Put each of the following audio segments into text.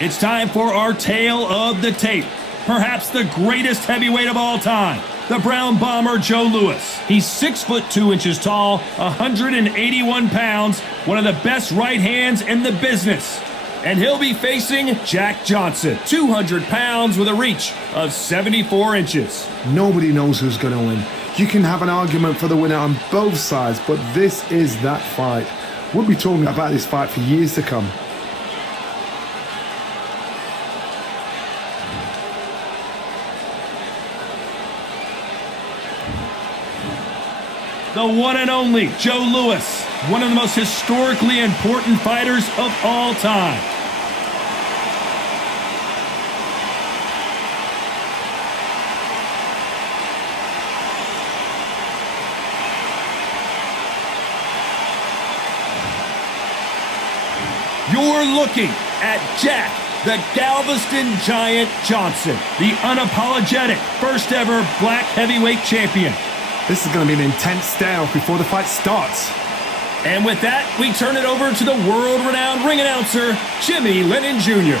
It's time for our tale of the tape. Perhaps the greatest heavyweight of all time, the Brown Bomber Joe Louis. He's 6 foot 2 inches tall, 181 pounds, one of the best right hands in the business. And he'll be facing Jack Johnson, 200 pounds with a reach of 74 inches. Nobody knows who's going to win. You can have an argument for the winner on both sides, but this is that fight. We'll be talking about this fight for years to come. The one and only Joe Louis, one of the most historically important fighters of all time. You're looking at Jack, the Galveston Giant Johnson, the unapologetic first ever black heavyweight champion. This is going to be an intense stare before the fight starts. And with that, we turn it over to the world-renowned ring announcer, Jimmy Lennon Jr.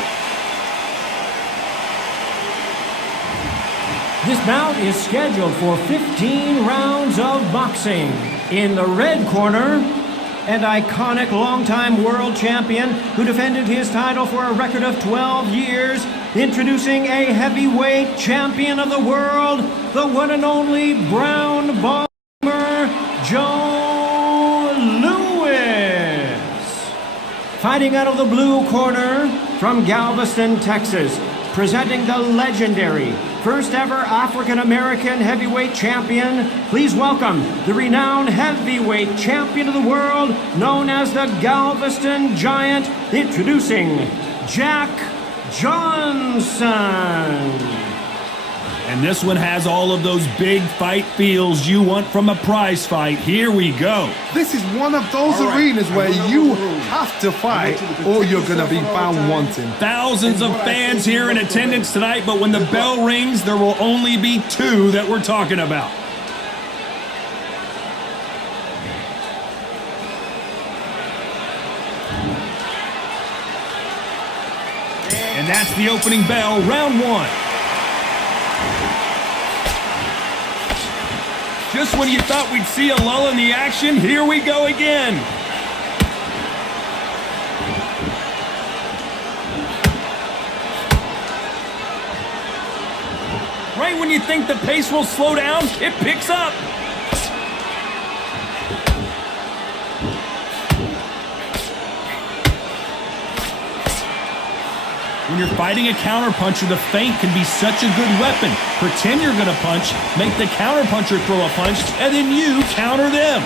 This bout is scheduled for 15 rounds of boxing. In the red corner, an iconic longtime world champion who defended his title for a record of 12 years, introducing a heavyweight champion of the world, the one and only Brown Bomber Joe Louis. Fighting out of the blue corner from Galveston, Texas, presenting the legendary first ever African-American heavyweight champion, please welcome the renowned heavyweight champion of the world, known as the Galveston Giant, introducing Jack Johnson. And this one has all of those big fight feels you want from a prize fight. Here we go. This is one of those arenas where you have to fight or you're going to be found wanting. Thousands of fans here in attendance tonight, but when the bell rings, there will only be 2 that we're talking about. And that's the opening bell, round 1. Just when you thought we'd see a lull in the action, here we go again. Right when you think the pace will slow down, it picks up. When you're fighting a counterpuncher, the feint can be such a good weapon. Pretend you're going to punch, make the counterpuncher throw a punch, and then you counter them.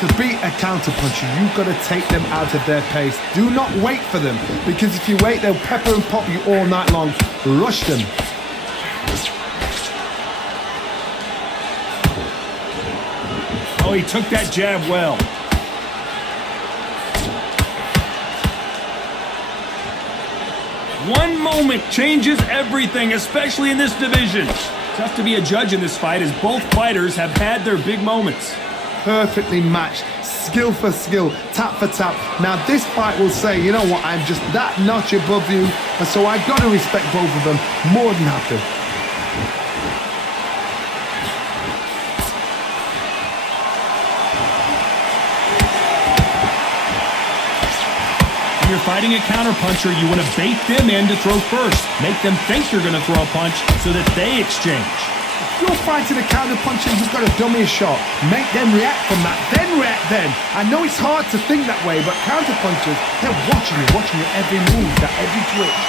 To beat a counterpuncher, you've got to take them out of their pace. Do not wait for them, because if you wait, they'll pepper and pop you all night long. Rush them. Oh, he took that jab well. One moment changes everything, especially in this division. Tough to be a judge in this fight as both fighters have had their big moments. Perfectly matched, skill for skill, tap for tap. Now this fight will say, you know what, I'm just that notch above you, and so I've got to respect both of them more than happy. When you're fighting a counterpuncher, you want to bait them in to throw first. Make them think you're going to throw a punch so that they exchange. If you're fighting a counterpuncher, you've got to dummy a shot. Make them react from that, then react then. I know it's hard to think that way, but counterpunchers, they're watching your every move, that every twitch.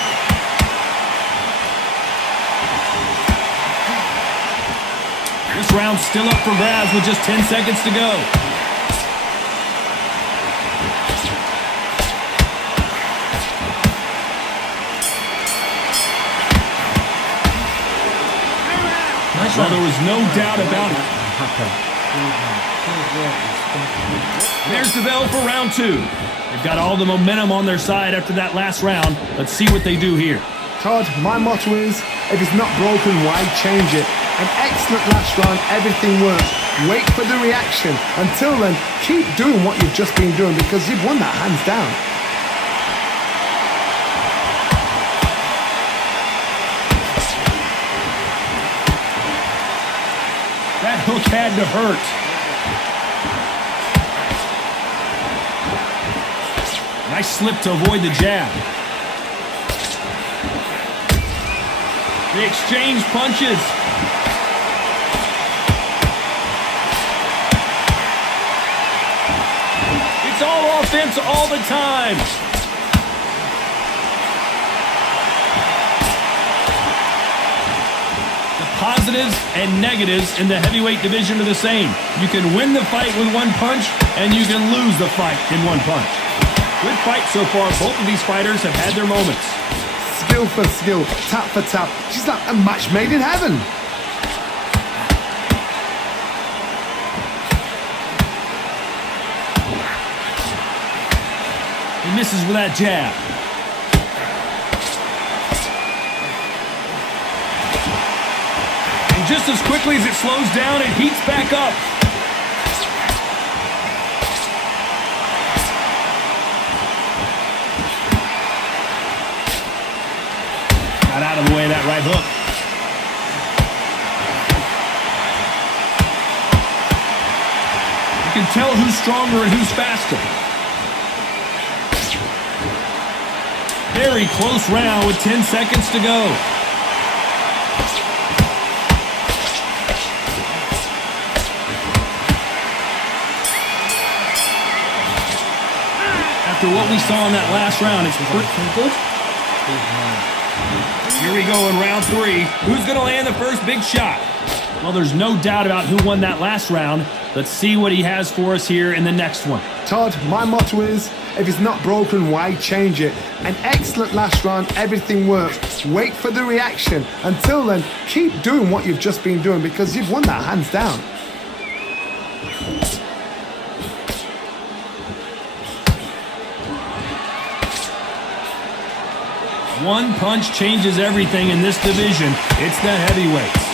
This round's still up for grabs with just 10 seconds to go. Well, there was no doubt about it. There's the bell for round 2. They've got all the momentum on their side after that last round. Let's see what they do here. Todd, my motto is, if it's not broken, why change it? An excellent last round, everything works. Wait for the reaction. Until then, keep doing what you've just been doing because you've won that hands down. That hook had to hurt. Nice slip to avoid the jab. They exchange punches. It's all offense all the time. The positives and negatives in the heavyweight division are the same. You can win the fight with one punch, and you can lose the fight in one punch. Good fight so far. Both of these fighters have had their moments. Skill for skill, tap for tap. She's like a match made in heaven. He misses with that jab. And just as quickly as it slows down, it heats back up. Got out of the way of that right hook. You can tell who's stronger and who's faster. Very close round with 10 seconds to go. After what we saw in that last round, it's pretty good. Here we go in round 3. Who's going to land the first big shot? Well, there's no doubt about who won that last round. Let's see what he has for us here in the next one. Todd, my motto is, if it's not broken, why change it? An excellent last round, everything works. Wait for the reaction. Until then, keep doing what you've just been doing because you've won that hands down. One punch changes everything in this division. It's the heavyweights.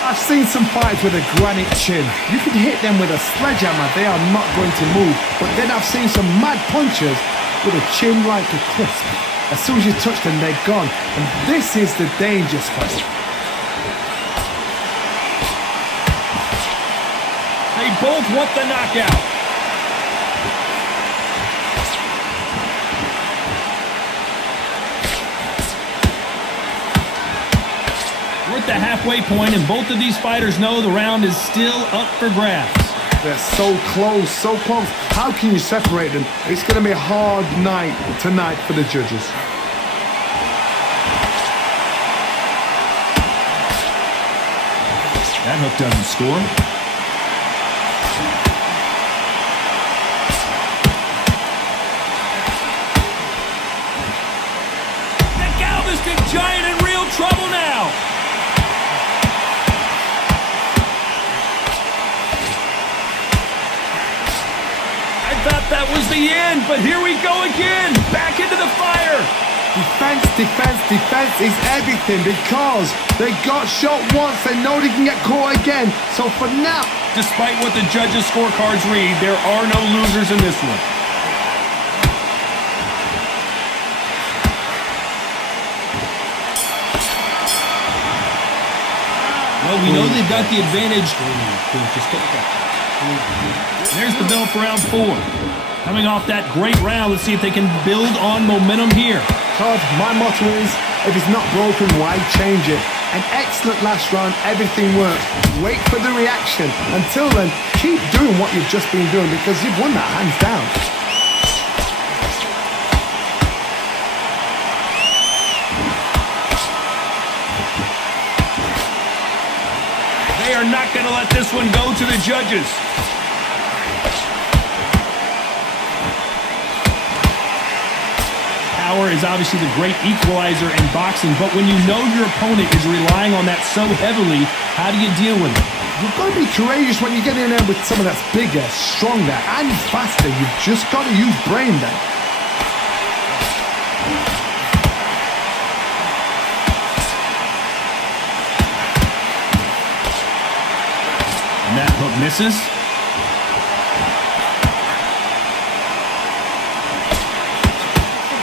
I've seen some fights with a granite chin. You can hit them with a sledgehammer, they are not going to move. But then I've seen some mad punchers with a chin like a crisp. As soon as you touch them, they're gone. And this is the danger spot. They both want the knockout. We're at the halfway point, and both of these fighters know the round is still up for grabs. They're so close, so close. How can you separate them? It's going to be a hard night tonight for the judges. That hook doesn't score. The Galveston Giant in real trouble now. Thought that was the end, but here we go again, back into the fire. Defense, defense, defense is everything because they got shot once, they know they can get caught again. So for now, despite what the judges' scorecards read, there are no losers in this one. Well, we know they've got the advantage. There's the bell for round 4. Coming off that great round, let's see if they can build on momentum here. Todd, my motto is, if it's not broken, why change it? An excellent last round, everything works. Wait for the reaction. Until then, keep doing what you've just been doing because you've won that hands down. They are not going to let this one go to the judges. Power is obviously the great equalizer in boxing, but when you know your opponent is relying on that so heavily, how do you deal with it? You've got to be courageous when you get in there with someone that's bigger, stronger, and faster. You've just got to use brain then. And that hook misses.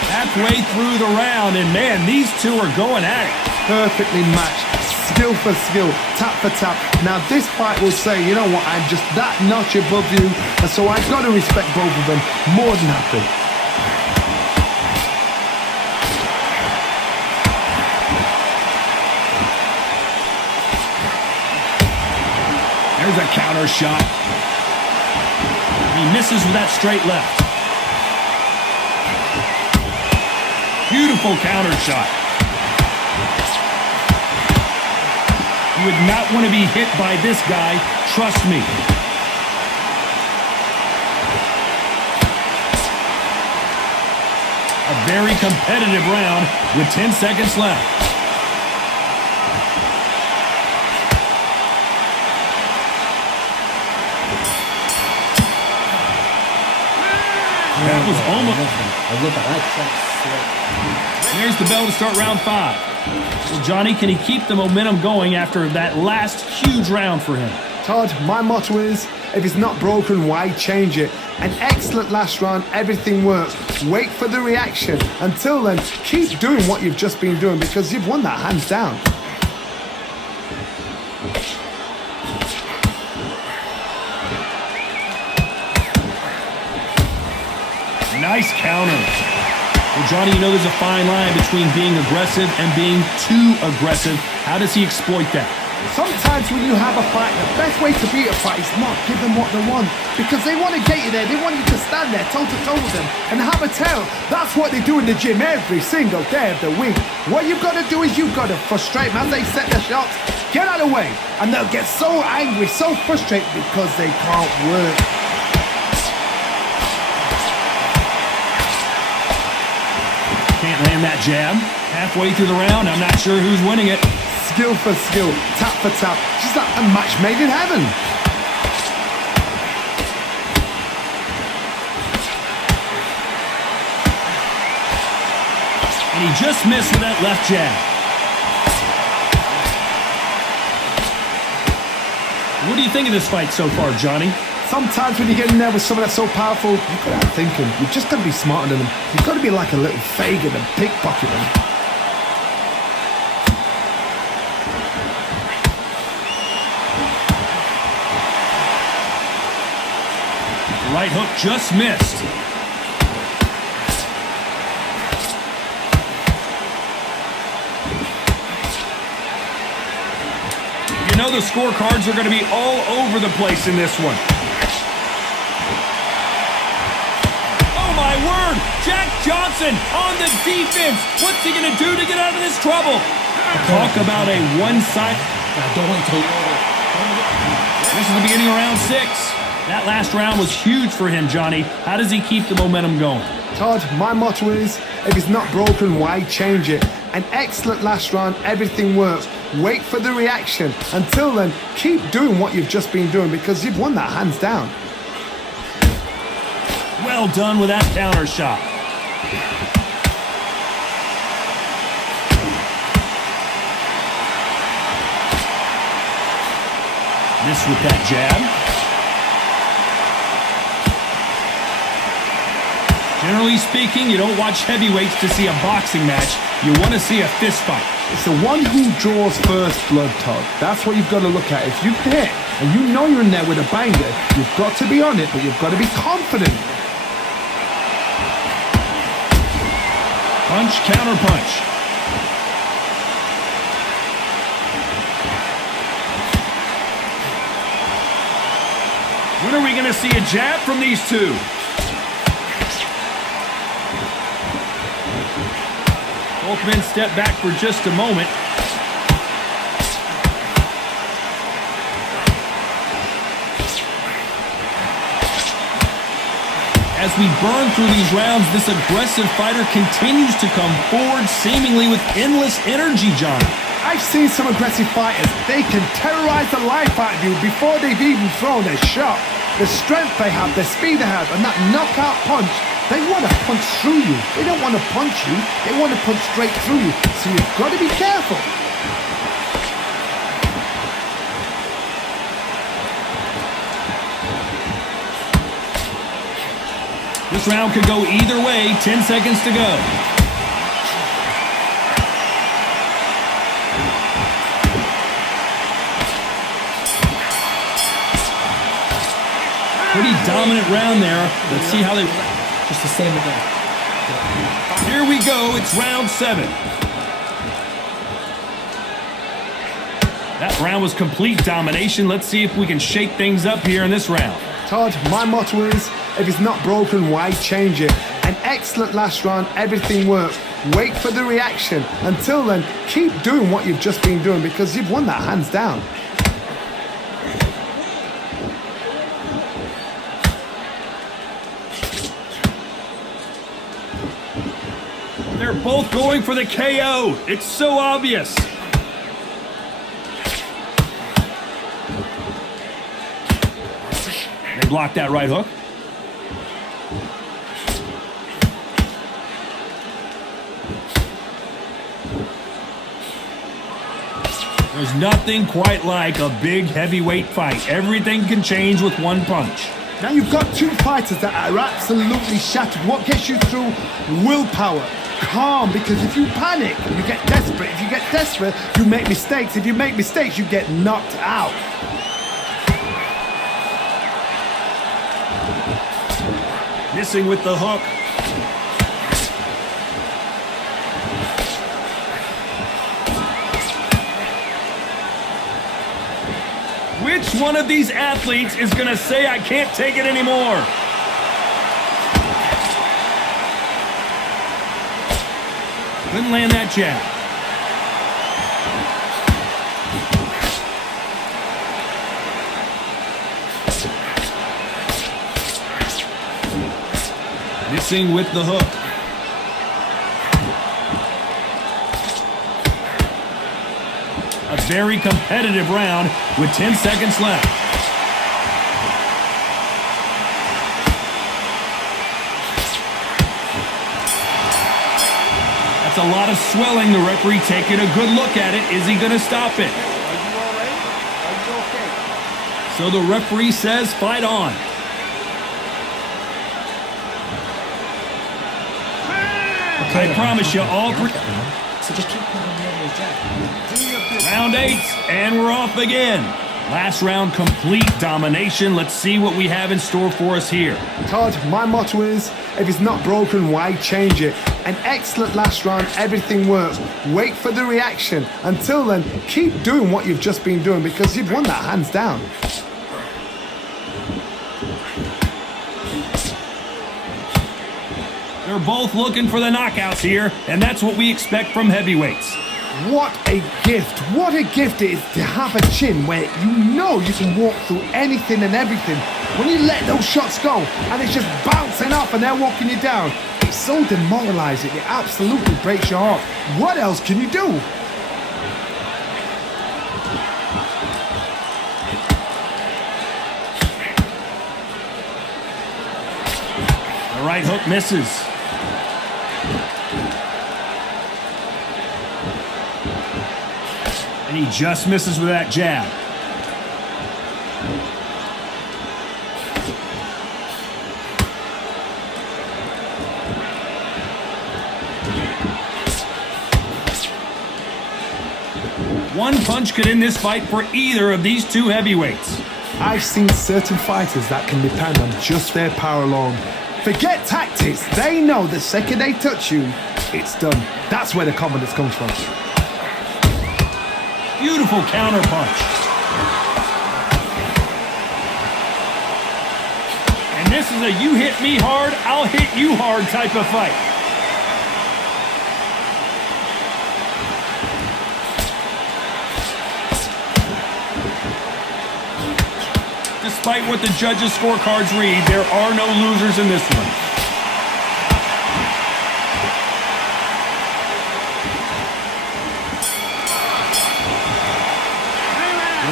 Halfway through the round, and man, these two are going at it. Perfectly matched. Skill for skill, tap for tap. Now this fight will say, you know what, I'm just that notch above you, and so I've got to respect both of them more than happy. There's a counter shot. He misses with that straight left. Beautiful counter shot. You would not want to be hit by this guy, trust me. A very competitive round with 10 seconds left. That was almost... There's the bell to start round 5. Well, Johnny, can he keep the momentum going after that last huge round for him? Todd, my motto is, if it's not broken, why change it? An excellent last round, everything works. Wait for the reaction. Until then, keep doing what you've just been doing because you've won that hands down. Nice counter. Well, Johnny, you know there's a fine line between being aggressive and being too aggressive. How does he exploit that? Sometimes when you have a fight, the best way to beat a fight is not give them what they want. Because they want to get you there. They want you to stand there toe-to-toe with them and have a tail. That's what they do in the gym every single day of the week. What you've got to do is you've got to frustrate them as they set their shots. Get out of the way. And they'll get so angry, so frustrated because they can't work. Can't land that jab. Halfway through the round, I'm not sure who's winning it. Skill for skill, tap for tap. Just like a match made in heaven. And he just missed with that left jab. What do you think of this fight so far, Johnny? Sometimes when you get in there with someone that's so powerful, you've got to outthink them. You've just got to be smarter than them. You've got to be like a little Fagin and pickpocket them. Right hook just missed. You know the scorecards are going to be all over the place in this one. Oh my word! Jack Johnson on the defense. What's he going to do to get out of this trouble? Talk about a one-side. This is the beginning of round 6. That last round was huge for him, Johnny. How does he keep the momentum going? Todd, my motto is, if it's not broken, why change it? An excellent last round, everything works. Wait for the reaction. Until then, keep doing what you've just been doing because you've won that hands down. Well done with that counter shot. Miss with that jab. Generally speaking, you don't watch heavyweights to see a boxing match. You want to see a fist fight. It's the one who draws first blood, Todd. That's what you've got to look at. If you hit and you know you're in there with a banger, you've got to be on it, but you've got to be confident. Punch, counter punch. When are we going to see a jab from these two? Both men step back for just a moment. As we burn through these rounds, this aggressive fighter continues to come forward, seemingly with endless energy, Johnny. I've seen some aggressive fighters. They can terrorize the life out of you before they've even thrown a shot. The strength they have, the speed they have, and that knockout punch, they want to punch through you. They don't want to punch you. They want to punch straight through you. So you've got to be careful. This round could go either way. 10 seconds to go. Pretty dominant round there. Let's see how they... Just the same again. Here we go. It's round 7. That round was complete domination. Let's see if we can shake things up here in this round. Todd, my motto is, if it's not broken, why change it? An excellent last round, everything works. Wait for the reaction. Until then, keep doing what you've just been doing because you've won that hands down. They're both going for the KO. It's so obvious. They blocked that right hook. There's nothing quite like a big heavyweight fight. Everything can change with one punch. Now you've got two fighters that are absolutely shattered. What gets you through? Willpower. Calm, because if you panic, you get desperate. If you get desperate, you make mistakes. If you make mistakes, you get knocked out. Missing with the hook. Which one of these athletes is going to say, I can't take it anymore? Couldn't land that jab. Missing with the hook. A very competitive round with 10 seconds left. That's a lot of swelling. The referee taking a good look at it. Is he going to stop it? Are you all right? Are you okay? So the referee says fight on. I promise you, all three. So just keep putting the other jab. Round 8, and we're off again. Last round, complete domination. Let's see what we have in store for us here. Todd, my motto is, if it's not broken, why change it? An excellent last round, everything works. Wait for the reaction. Until then, keep doing what you've just been doing because you've won that hands down. They're both looking for the knockouts here, and that's what we expect from heavyweights. What a gift. What a gift it is to have a chin where you know you can walk through anything and everything. When you let those shots go and it's just bouncing off and they're walking you down, it's so demoralizing. It absolutely breaks your heart. What else can you do? The right hook misses. And he just misses with that jab. One punch could end this fight for either of these two heavyweights. I've seen certain fighters that can depend on just their power alone. Forget tactics. They know the second they touch you, it's done. That's where the confidence comes from. Beautiful counter punch. And this is a you hit me hard, I'll hit you hard type of fight. Despite what the judges' scorecards read, there are no losers in this one.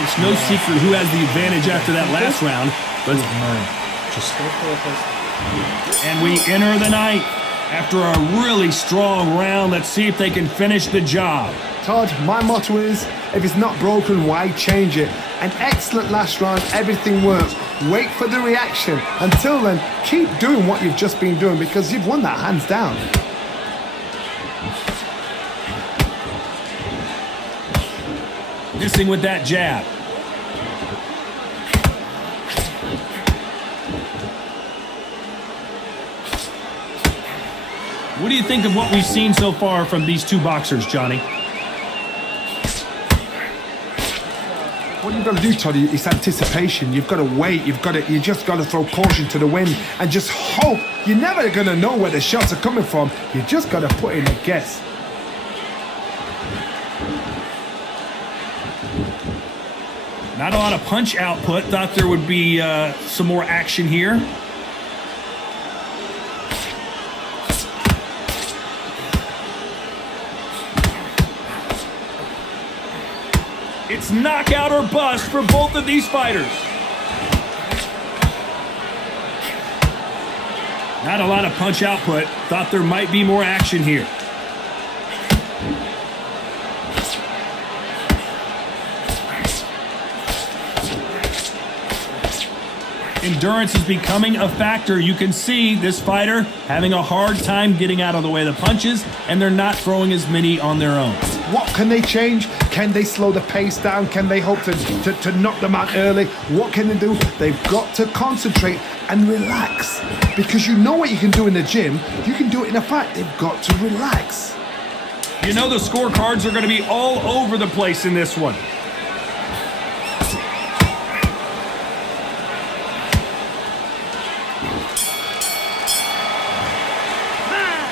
It's no secret who has the advantage after that last round. But Just go for it. and we enter the ninth. After a really strong round, let's see if they can finish the job. Todd, my motto is, if it's not broken, why change it? An excellent last round, everything works. Wait for the reaction. Until then, keep doing what you've just been doing because you've won that hands down. Missing with that jab. What do you think of what we've seen so far from these two boxers, Johnny? What you've got to do, Toddy, is anticipation. You've got to wait. You just got to throw caution to the wind and just hope. You're never going to know where the shots are coming from. You just got to put in a guess. Not a lot of punch output. Thought there would be some more action here. It's knockout or bust for both of these fighters. Not a lot of punch output. Thought there might be more action here. Endurance is becoming a factor. You can see this fighter having a hard time getting out of the way of the punches, and they're not throwing as many on their own. What can they change? Can they slow the pace down? Can they hope to knock them out early? What can they do? They've got to concentrate and relax. Because you know what you can do in the gym, you can do it in a fight. They've got to relax. You know the scorecards are going to be all over the place in this one.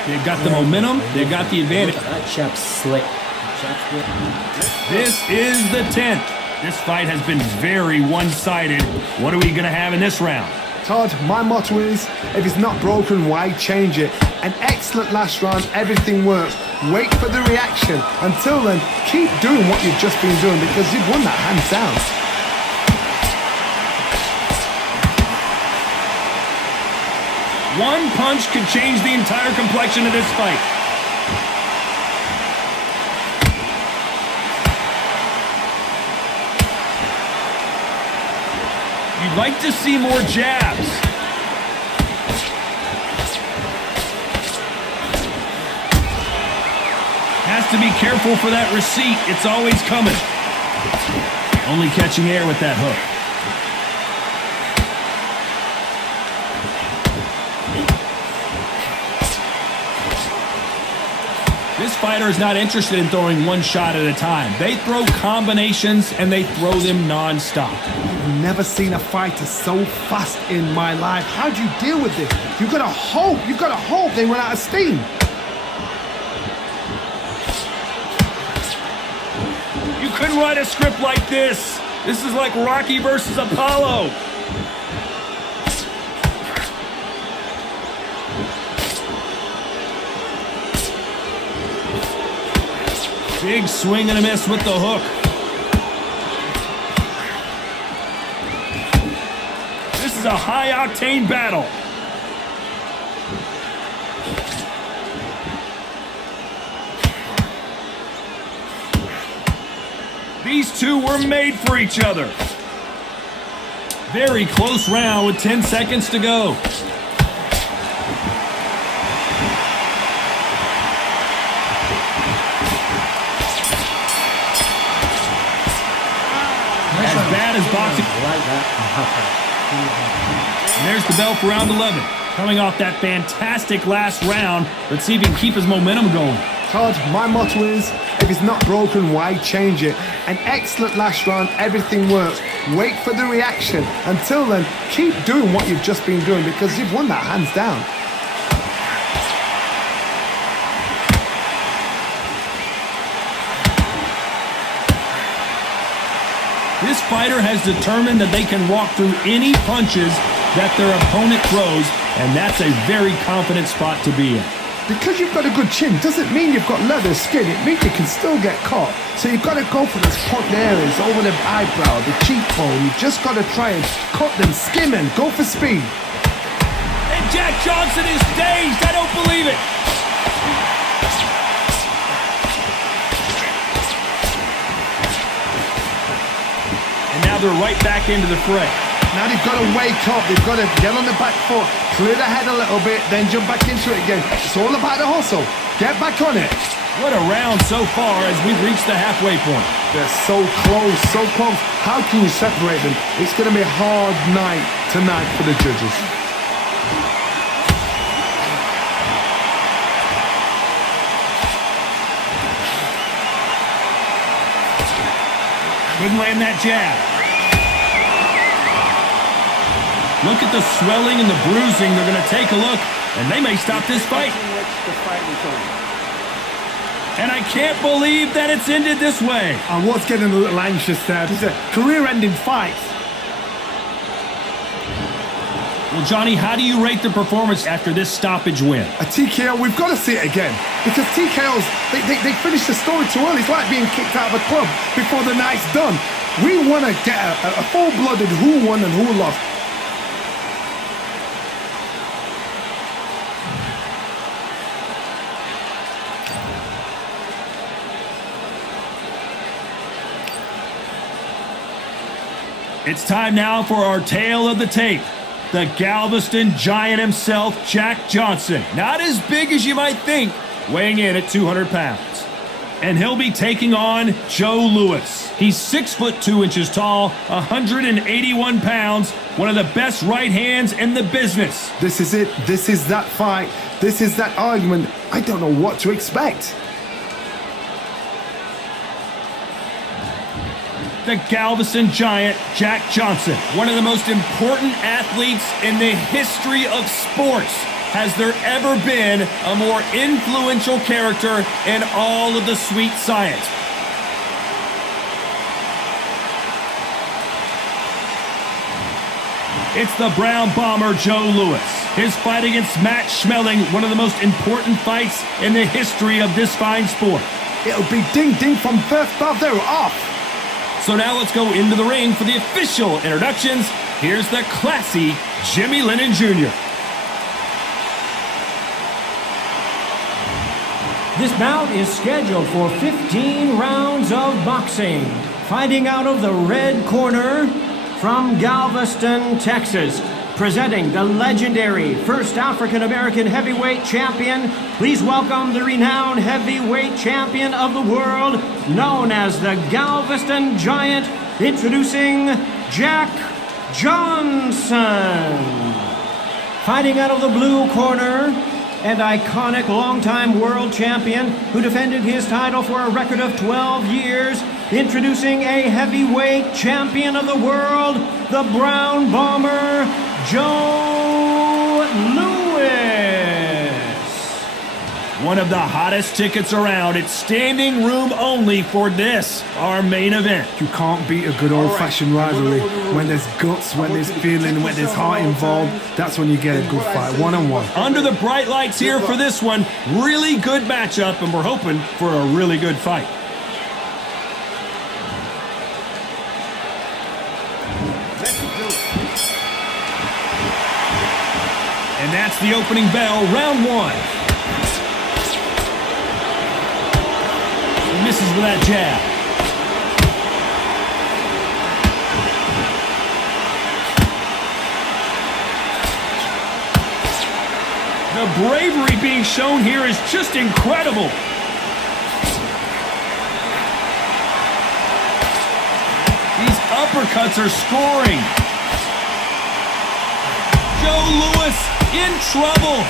They've got the momentum. They've got the advantage. That chap's slick. This is the 10th. This fight has been very one-sided. What are we going to have in this round? Todd, my motto is, if it's not broken, why change it? An excellent last round, everything works. Wait for the reaction. Until then, keep doing what you've just been doing because you've won that hands down. One punch could change the entire complexion of this fight. You'd like to see more jabs. Has to be careful for that receipt. It's always coming. Only catching air with that hook. This fighter is not interested in throwing one shot at a time. They throw combinations and they throw them non-stop. I've never seen a fighter so fast in my life. How do you deal with this? You've got to hope they run out of steam. You couldn't write a script like this. This is like Rocky versus Apollo. Big swing and a miss with the hook. This is a high-octane battle. These two were made for each other. Very close round with 10 seconds to go. As bad as boxing. Like that. And there's the bell for round 11. Coming off that fantastic last round, let's see if he can keep his momentum going. Todd, my motto is, if it's not broken, why change it? An excellent last round, everything works. Wait for the reaction. Until then, keep doing what you've just been doing because you've won that hands down. This fighter has determined that they can walk through any punches that their opponent throws, and that's a very confident spot to be in. Because you've got a good chin doesn't mean you've got leather skin. It means you can still get caught. So you've got to go for those point areas over the eyebrow, the cheekbone. You've just got to try and cut them, skim and go for speed. And Jack Johnson is dazed. I don't believe it. And now they're right back into the fray. Now they've got to wake up. They've got to get on the back foot, clear the head a little bit, then jump back into it again. It's all about the hustle. Get back on it. What a round so far as we've reached the halfway point. They're so close, so close. How can you separate them? It's going to be a hard night tonight for the judges. Couldn't land that jab. Look at the swelling and the bruising. They're going to take a look, and they may stop this fight. And I can't believe that it's ended this way. I was getting a little anxious there. It's a career-ending fight. Well, Johnny, how do you rate the performance after this stoppage win? A TKO, we've got to see it again. Because TKOs, they finish the story too early. It's like being kicked out of a club before the night's done. We want to get a full-blooded who won and who lost. It's time now for our tale of the tape. The Galveston Giant himself, Jack Johnson. Not as big as you might think, weighing in at 200 pounds. And he'll be taking on Joe Louis. He's 6 foot 2 inches tall, 181 pounds, one of the best right hands in the business. This is it. This is that fight. This is that argument. I don't know what to expect. The Galveston Giant, Jack Johnson, one of the most important athletes in the history of sports. Has there ever been a more influential character in all of the sweet science? It's the Brown Bomber, Joe Louis. His fight against Matt Schmeling, one of the most important fights in the history of this fine sport. It'll be ding-ding from first bell. They're off. So now let's go into the ring for the official introductions. Here's the classy Jimmy Lennon Jr. This bout is scheduled for 15 rounds of boxing. Fighting out of the red corner from Galveston, Texas. Presenting the legendary first African-American heavyweight champion, please welcome the renowned heavyweight champion of the world, known as the Galveston Giant, introducing Jack Johnson. Fighting out of the blue corner, and iconic longtime world champion who defended his title for a record of 12 years, introducing a heavyweight champion of the world, the Brown Bomber, Joe Louis. One of the hottest tickets around. It's standing room only for this, our main event. You can't beat a good old-fashioned rivalry. When there's guts, when there's feeling, when there's heart involved, that's when you get a good fight, one-on-one. Under the bright lights here for this one, really good matchup, and we're hoping for a really good fight. And that's the opening bell, round one. He misses with that jab. The bravery being shown here is just incredible. These uppercuts are scoring. Joe Louis in trouble.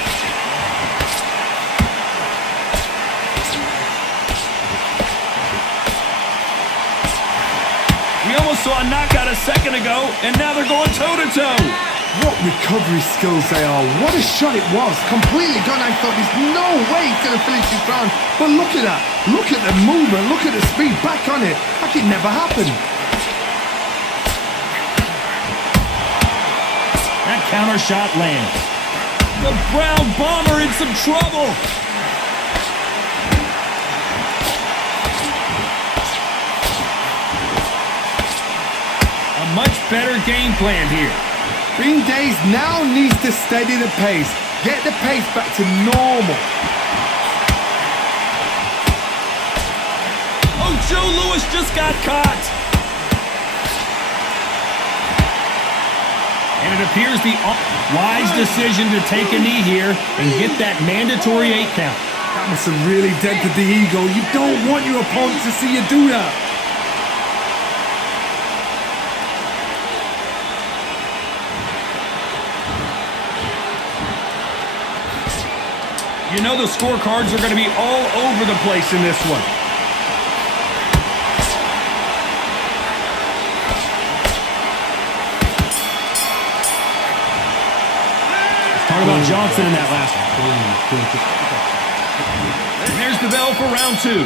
We almost saw a knockout a second ago, and now they're going toe-to-toe. What recovery skills they are. What a shot it was. Completely gone. I thought there's no way he's going to finish this round. But look at that. Look at the movement. Look at the speed. Back on it. Like it never happened. That counter shot lands. The Brown Bomber in some trouble. A much better game plan here. Bean Days now needs to steady the pace. Get the pace back to normal. Oh, Joe Louis just got caught. And it appears the wise decision to take a knee here and get that mandatory 8 count. That must have really dented the ego. You don't want your opponent to see you do that. You know the scorecards are going to be all over the place in this one. Talk about Johnson in that last one. And there's the bell for round 2.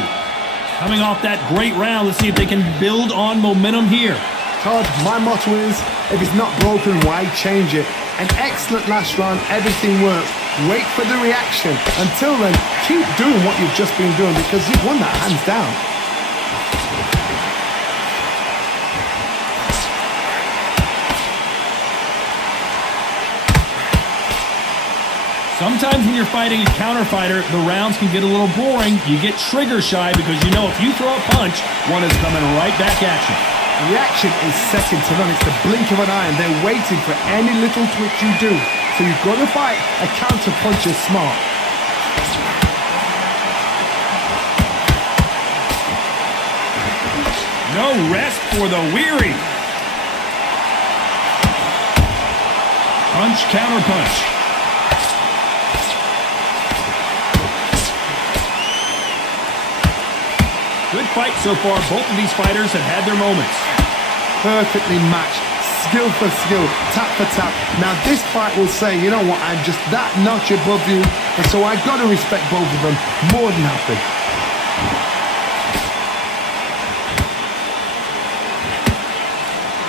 Coming off that great round, let's see if they can build on momentum here. Todd, my motto is, if it's not broken, why change it? An excellent last round, everything works. Wait for the reaction. Until then, keep doing what you've just been doing because you've won that hands down. Sometimes when you're fighting a counter fighter, the rounds can get a little boring. You get trigger shy because you know if you throw a punch, one is coming right back at you. Reaction is second to none. It's the blink of an eye and they're waiting for any little twitch you do. So you've got to fight a counter puncher smart. No rest for the weary. Punch, counter punch. Good fight so far. Both of these fighters have had their moments. Perfectly matched. Skill for skill. Tap for tap. Now this fight will say, you know what, I'm just that notch above you. And so I've got to respect both of them. More than happy.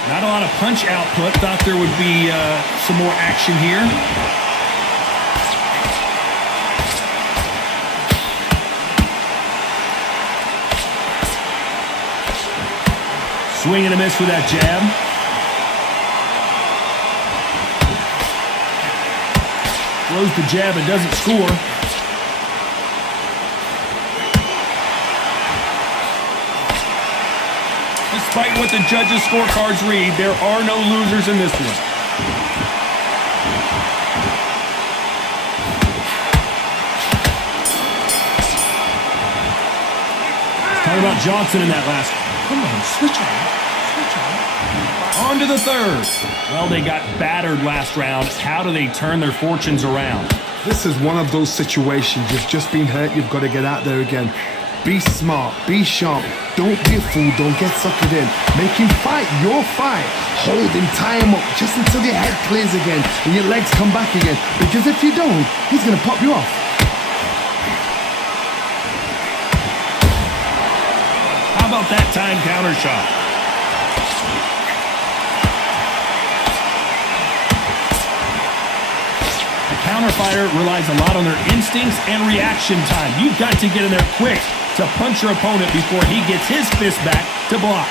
Not a lot of punch output. Thought there would be some more action here. Swing and a miss with that jab. Throws the jab and doesn't score. Despite what the judges' scorecards read, there are no losers in this one. Talk about Johnson in that last one. Come on, switch on. Switch on. On to the third. Well, they got battered last round. How do they turn their fortunes around? This is one of those situations. You've just been hurt. You've got to get out there again. Be smart. Be sharp. Don't be a fool. Don't get suckered in. Make him fight your fight. Hold him. Tie him up just until your head clears again and your legs come back again. Because if you don't, he's going to pop you off. How about that time counter shot? A counter fighter relies a lot on their instincts and reaction time. You've got to get in there quick to punch your opponent before he gets his fist back to block.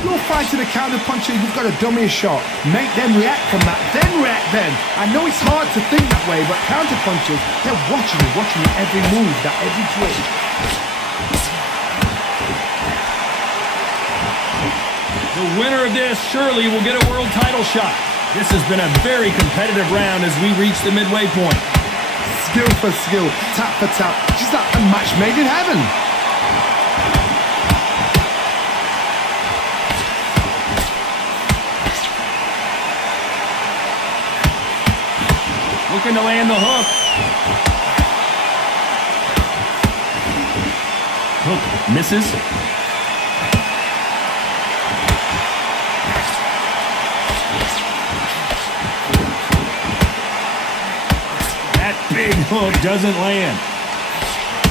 You're fighting a counter puncher, you've got to dummy a shot. Make them react from that, then react then. I know it's hard to think that way, but counter punchers, they're watching you every move, that every twitch. The winner of this surely will get a world title shot. This has been a very competitive round as we reach the midway point. Skill for skill, tap for tap, just like a match made in heaven. Looking to land the hook. Hook misses. That big hook doesn't land.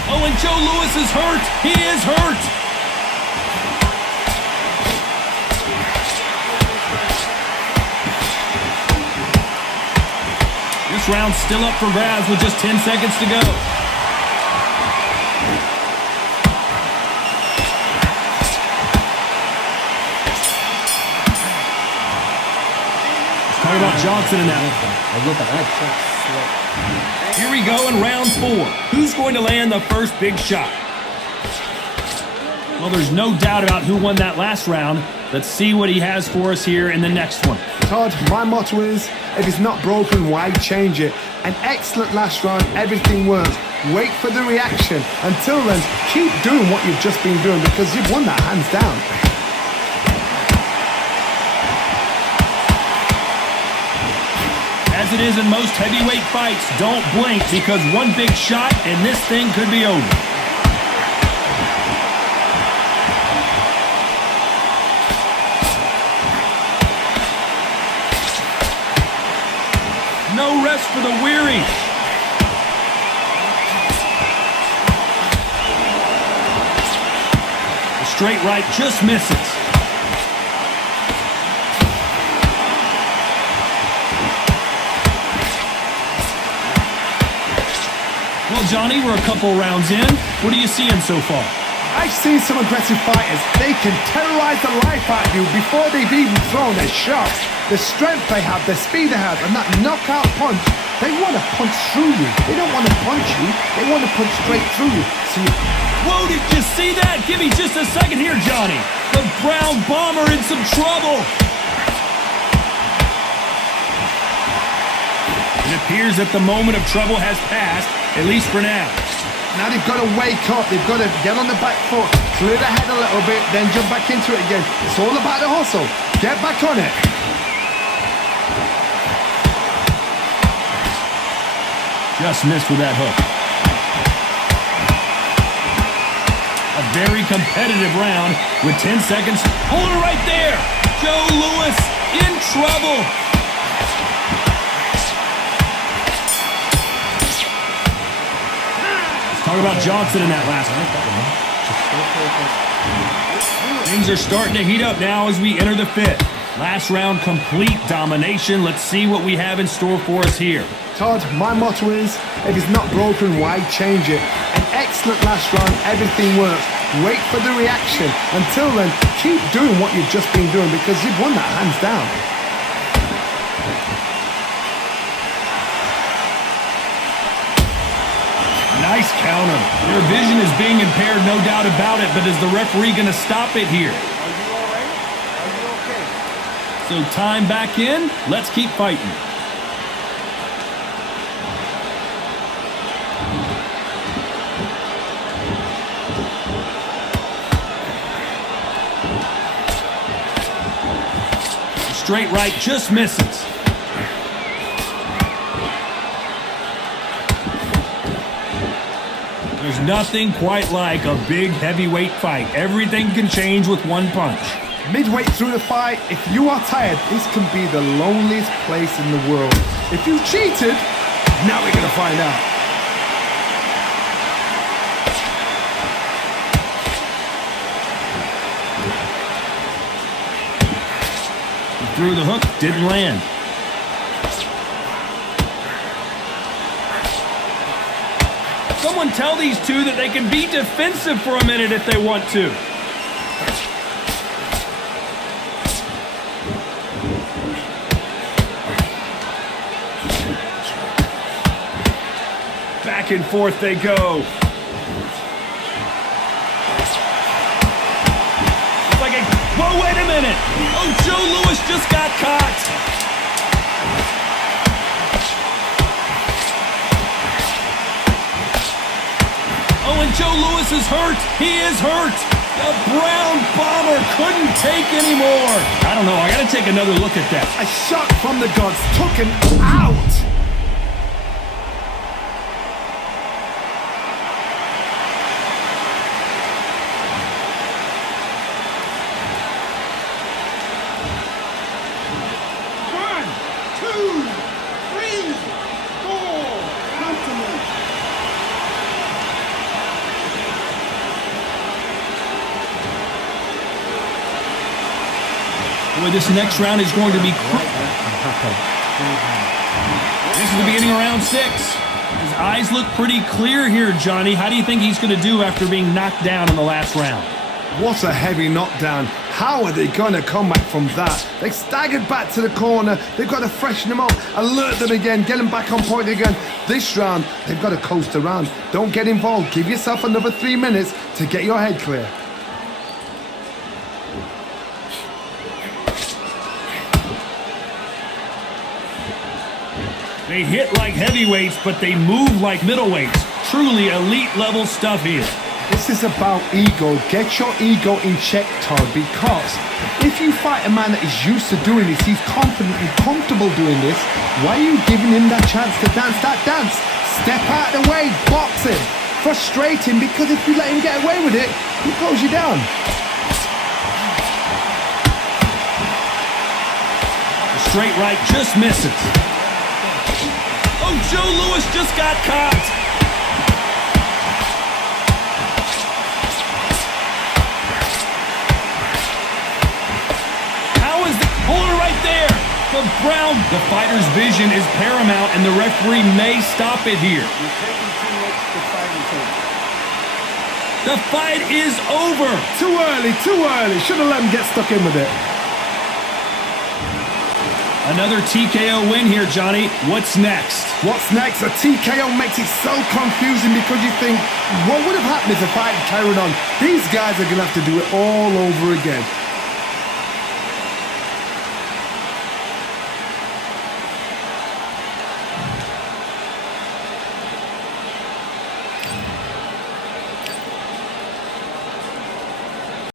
Oh, and Joe Louis is hurt. He is hurt. This round's still up for grabs with just 10 seconds to go. Let's talk about Johnson in that one. Look at that. Here we go in round 4. Who's going to land the first big shot? Well, there's no doubt about who won that last round. Let's see what he has for us here in the next one. Todd, my motto is, if it's not broken, why change it? An excellent last round, everything works. Wait for the reaction. Until then, keep doing what you've just been doing because you've won that hands down. As it is in most heavyweight fights, don't blink because one big shot and this thing could be over. No rest for the weary. The straight right just misses. Well, Johnny, we're a couple rounds in. What are you seeing so far? I've seen some aggressive fighters. They can terrorize the life out of you before they've even thrown their shots. The strength they have, the speed they have, and that knockout punch, they want to punch through you. They don't want to punch you. They want to punch straight through you. So you... Whoa, did you see that? Give me just a second here, Johnny. The Brown Bomber in some trouble. It appears that the moment of trouble has passed, at least for now. Now they've got to wake up. They've got to get on the back foot, clear the head a little bit, then jump back into it again. It's all about the hustle. Get back on it. Just missed with that hook. A very competitive round with 10 seconds. Hold it right there. Joe Louis in trouble. Talk about Johnson in that last one. Things are starting to heat up now as we enter the fifth. Last round, complete domination. Let's see what we have in store for us here. Todd, my motto is, if it's not broken, why change it? An excellent last round, everything works. Wait for the reaction. Until then, keep doing what you've just been doing because you've won that hands down. Nice counter. Their vision is being impaired, no doubt about it, but is the referee going to stop it here? Are you all right? Are you okay? So time back in. Let's keep fighting. Straight right just misses. There's nothing quite like a big heavyweight fight. Everything can change with one punch. Midway through the fight, if you are tired, this can be the loneliest place in the world. If you cheated, now we're going to find out. He threw the hook, didn't land. Someone tell these two that they can be defensive for a minute if they want to. Back and forth they go. It's like a, whoa, wait a minute. Oh, Joe Louis just got caught. Oh, and Joe Louis is hurt. He is hurt. The Brown Bomber couldn't take anymore. I don't know. I got to take another look at that. A shot from the gods took him out. Boy, this next round is going to be This is the beginning of round 6. His eyes look pretty clear here, Johnny. How do you think he's going to do after being knocked down in the last round? What a heavy knockdown. How are they going to come back from that? They staggered back to the corner. They've got to freshen them up, alert them again, get them back on point again. This round, they've got to coast around. Don't get involved. Give yourself another 3 minutes to get your head clear. They hit like heavyweights, but they move like middleweights. Truly elite level stuff here. This is about ego. Get your ego in check, Todd, because if you fight a man that is used to doing this, he's confident and comfortable doing this, why are you giving him that chance to dance that dance? Step out of the way, box him. Frustrate him, because if you let him get away with it, he throws you down. The straight right just misses. Oh, Joe Louis just got caught. How is that? Hold it right there. The fighter's vision is paramount, and the referee may stop it here. The fight is over. Too early, too early. Should have let him get stuck in with it. Another TKO win here, Johnny. What's next? What's next? A TKO makes it so confusing because you think, what would have happened if the fight carried on? These guys are going to have to do it all over again.